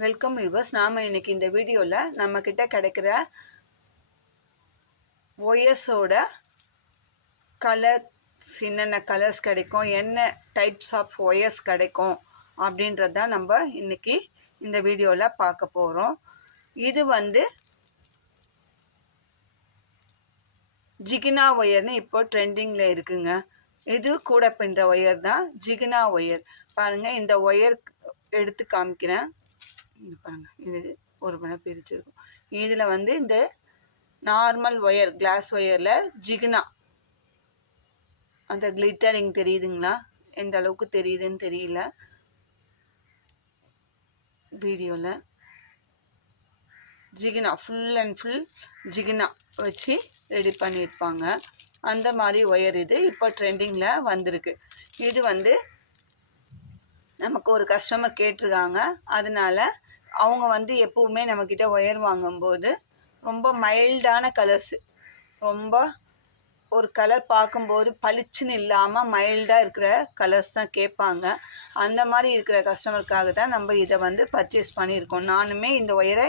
Welcome viewers. நாம் இன்னைக்கு இந்த வீடியோவில் நம்மக்கிட்ட கிடைக்கிற ஒயர்ஸோட கலர்ஸ், என்னென்ன கலர்ஸ் கிடைக்கும், என்ன டைப்ஸ் ஆஃப் ஒயர்ஸ் கிடைக்கும் அப்படின்றத நம்ம இன்னைக்கு இந்த வீடியோவில் பார்க்க போகிறோம். இது ஜிகினா ஒயர்னு இப்போ ட்ரெண்டிங்கில் இருக்குங்க. இது கூட பின்ற ஒயர் தான் ஜிகினா ஒயர். பாருங்கள், இந்த ஒயர் எடுத்து காமிக்கிறேன். இது பாருங்கள், இது ஒரு மணி பிரிச்சிருக்கும். இதில் இந்த நார்மல் ஒயர், கிளாஸ் ஒயரில் ஜிகினா, அந்த கிளிட்டரிங் தெரியுதுங்களா? எந்த அளவுக்கு தெரியுதுன்னு தெரியல வீடியோவில். ஜிகினா ஃபுல் அண்ட் ஃபுல் ஜிகினா வச்சு ரெடி பண்ணியிருப்பாங்க. அந்த மாதிரி ஒயர் இது இப்போ ட்ரெண்டிங்கில் வந்திருக்கு. இது நமக்கு ஒரு கஸ்டமர் கேட்டிருக்காங்க. அதனால அவங்க எப்பவுமே நம்மக்கிட்ட ஒயர் வாங்கும்போது ரொம்ப மைல்டான கலர்ஸு, ரொம்ப ஒரு கலர் பார்க்கும்போது பளிச்சுன்னு இல்லாமல் மைல்டாக இருக்கிற கலர்ஸ் தான் கேட்பாங்க. அந்த மாதிரி இருக்கிற கஸ்டமருக்காக தான் நம்ம இதை பர்ச்சேஸ் பண்ணியிருக்கோம். நானுமே இந்த ஒயரை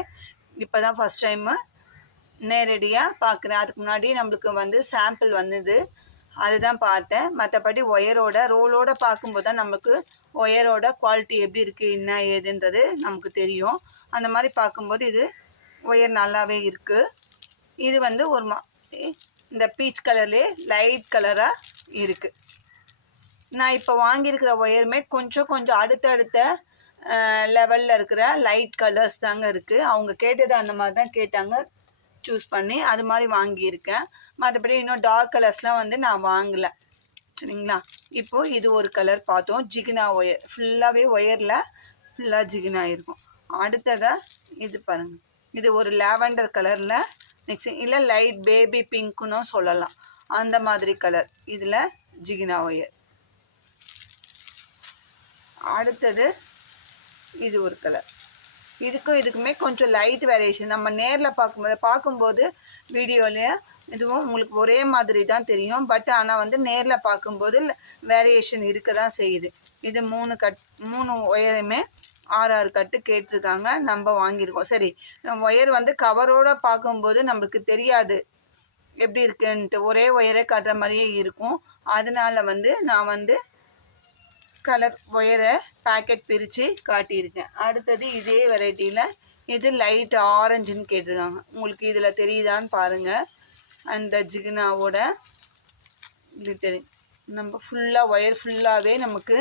இப்போ தான் ஃபஸ்ட் டைமு நேரடியாக பார்க்குறேன். அதுக்கு முன்னாடி நம்மளுக்கு சாம்பிள் வந்தது, அதுதான் பார்த்தேன். மற்றபடி ஒயரோட ரோலோடு பார்க்கும்போது தான் நமக்கு ஒயரோட குவாலிட்டி எப்படி இருக்குது, என்ன ஏதுன்றது நமக்கு தெரியும். அந்த மாதிரி பார்க்கும்போது இது ஒயர் நல்லாவே இருக்குது. இது ஒரு இந்த பீச் கலர்லேயே லைட் கலராக இருக்குது. நான் இப்போ வாங்கியிருக்கிற ஒயருமே கொஞ்சம் அடுத்தடுத்த லெவலில் இருக்கிற லைட் கலர்ஸ் தாங்க இருக்குது. அவங்க கேட்டது அந்த மாதிரி தான் கேட்டாங்க, சூஸ் பண்ணி அது மாதிரி வாங்கியிருக்கேன். மற்றபடி இன்னும் டார்க் கலர்ஸ்லாம் நான் வாங்கலை, சரிங்களா? இப்போது இது ஒரு கலர் பார்த்தோம், ஜிகினா ஒயர். ஃபுல்லாகவே ஒயரில் ஃபுல்லாக ஜிகினா இருக்கும். அடுத்ததாக இது பாருங்கள், இது ஒரு லாவெண்டர் கலரில் நெக்ஸ்ட், இல்லை லைட் பேபி பிங்க்குன்னு சொல்லலாம், அந்த மாதிரி கலர். இதில் ஜிகினா ஒயர். அடுத்தது இது ஒரு கலர். இதுக்குமே கொஞ்சம் லைட் வேரியேஷன். நம்ம நேரில் பார்க்கும்போது வீடியோவில் இதுவும் உங்களுக்கு ஒரே மாதிரி தான் தெரியும். பட் ஆனால் நேரில் பார்க்கும்போது வேரியேஷன் இருக்க தான் செய்யுது. இது 3 ஒயருமே 6 கட்டு கேட்டிருக்காங்க, நம்ம வாங்கியிருக்கோம். சரி, ஒயர் கவரோடு பார்க்கும்போது நம்மளுக்கு தெரியாது எப்படி இருக்குன்ட்டு, ஒரே ஒயரை காட்டுற மாதிரியே இருக்கும். அதனால நான் கலர் ஒயரை பேக்கெட் பிரித்து காட்டியிருக்கேன். அடுத்தது இதே வெரைட்டியில் இது லைட் ஆரஞ்சுன்னு கேட்டிருக்காங்க. உங்களுக்கு இதில் தெரியுதான்னு பாருங்கள். அந்த ஜிகினாவோட கிளிட்டரி நம்ம ஃபுல்லாக ஒயர் ஃபுல்லாகவே நமக்கு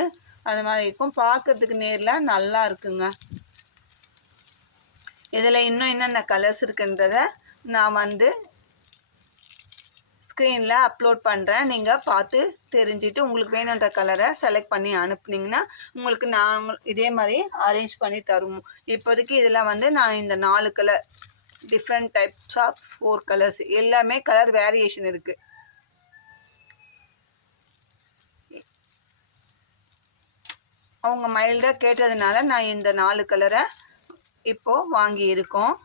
அது மாதிரி இருக்கும். பார்க்கறதுக்கு நேரில் நல்லா இருக்குங்க. இதில் இன்னும் என்னென்ன கலர்ஸ் இருக்குன்றத நான் ஸ்க்ரீனில் அப்லோட் பண்ணுறேன். நீங்கள் பார்த்து தெரிஞ்சுட்டு உங்களுக்கு வேணுன்ற கலரை செலக்ட் பண்ணி அனுப்புனீங்கன்னா உங்களுக்கு நாங்கள் இதே மாதிரி அரேஞ்ச் பண்ணி தருவோம். இப்போதைக்கு இதில் நான் இந்த 4 colour, different types of 4 colours, எல்லாமே கலர் வேரியேஷன் இருக்குது. அவங்க மைல்டாக கேட்டதுனால நான் இந்த 4 கலரை இப்போது வாங்கியிருக்கோம்.